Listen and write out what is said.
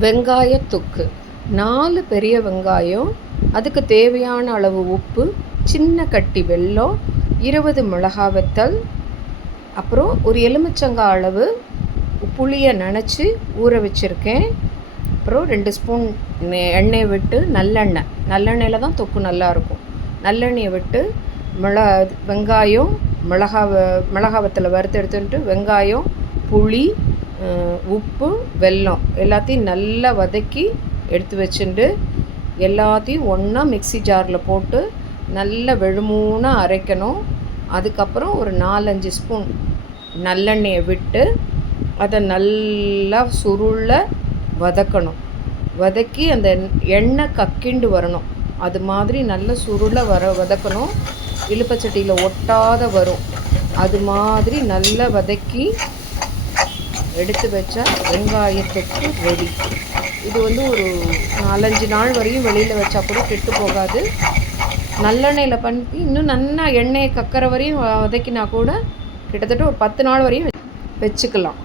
வெங்காய தொக்கு. நாலு பெரிய வெங்காயம் அதுக்கு தேவையான அளவு உப்பு சின்ன கட்டி வெல்லம் இருபது மிளகா வத்தல் அப்புறம் ஒரு எலுமிச்சங்காய் அளவு புளியை நனைச்சி ஊற வச்சுருக்கேன். அப்புறம் ரெண்டு ஸ்பூன் எண்ணெய் விட்டு நல்லெண்ணெய். நல்லெண்ணெயில் தான் தொக்கு நல்லாயிருக்கும் நல்லெண்ணெயை விட்டு மிள வெங்காயம் மிளகா மிளகா வத்தலை வறுத்து எடுத்துட்டு வெங்காயம் புளி உப்பு வெல்லம் எல்லாத்தையும் நல்லா வதக்கி எடுத்து வச்சுட்டு எல்லாத்தையும் ஒன்றா மிக்சி ஜாரில் போட்டு நல்லா வெழுமூனாக அரைக்கணும். அதுக்கப்புறம் ஒரு நாலஞ்சு ஸ்பூன் நல்லெண்ணெயை விட்டு அதை நல்லா சுருள வதக்கணும். வதக்கி அந்த எண்ணெய் கக்கிண்டு வரணும். அது மாதிரி நல்ல சுருளை வர வதக்கணும். இழுப்பச்சட்டியில் ஒட்டாத வரும். அது மாதிரி நல்லா வதக்கி எடுத்து வச்சா வெங்காயத்துக்கு ரெடி இது வந்து ஒரு நாலஞ்சு நாள் வரையும் வெளியில் வச்சா கூட கெட்டு போகாது. நல்லெண்ணெயில் பண்ணி இன்னும் நல்லா எண்ணெயை கக்கிற வரையும் வதக்கினா கூட கிட்டத்தட்ட ஒரு பத்து நாள் வரையும் வச்சுக்கலாம்.